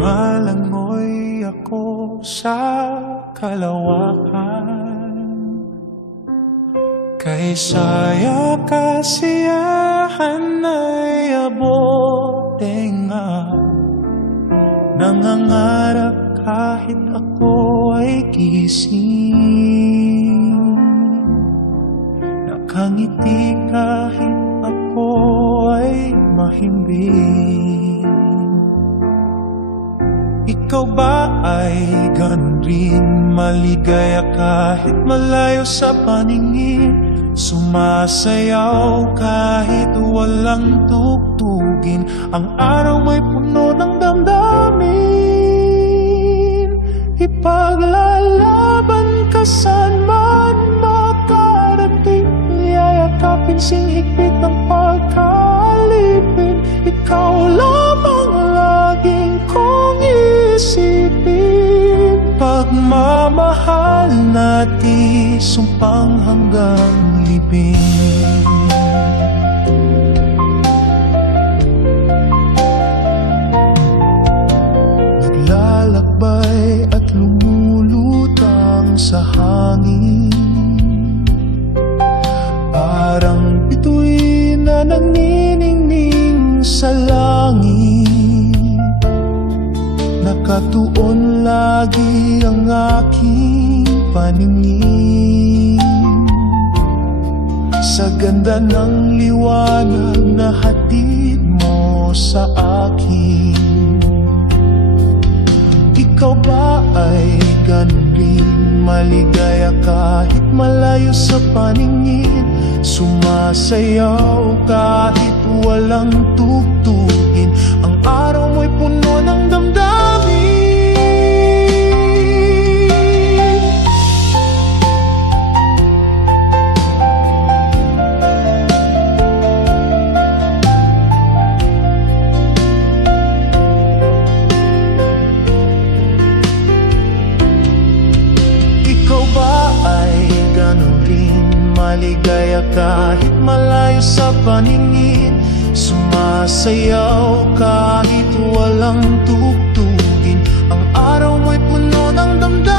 Lumalangoy ako sa kalawakan, kay saya kasiyahan ay abote nga. Nangangarap kahit ako ay gising, nakangiti kahit ako ay mahimbing. Ikaw ba ay ganun rin, maligaya kahit malayo sa paningin, sumasayaw kahit walang tugtugin, ang araw may puno ng damdamin. Ipaglalaban ka saan man makarating, yayakapin singhigpit ng pagkalipin. Ikaw lamang laging kong isipin, pagmamahal natin sumpang hanggang libing. Naglalakbay at lumulutang sa hangin, parang bituin na nagniningning sa langit. Nakatuon lagi ang aking paningin sa ganda ng liwanag na hatid mo sa akin. Ikaw ba ay ganun rin, maligaya kahit malayo sa paningin, sumasayaw kahit walang tugtugin, ang araw mo'y puno ng damdamin. Ikaw ba ay ganun rin, maligaya kahit malayo sa paningin, sumasayaw kahit walang tugtugin, ang araw mo'y puno ng damdamin.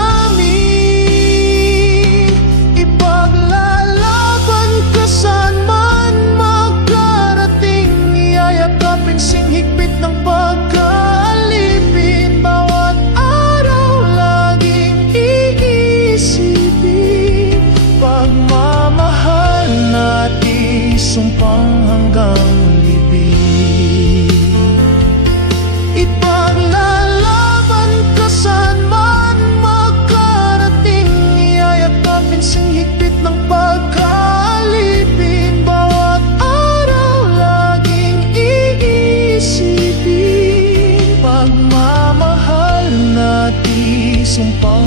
Ipaglalaban ka saan man magkarating, yayakapin singhigpit ng pagkalipin, bawat araw laging iisipin, pagmamahal natin sumpang hanggang libing. Ipaglalaban ka saan man makarating, yayakapin singhigpit ng pagkalipin, bawat araw laging iisipin, pagmamahal natin sumpang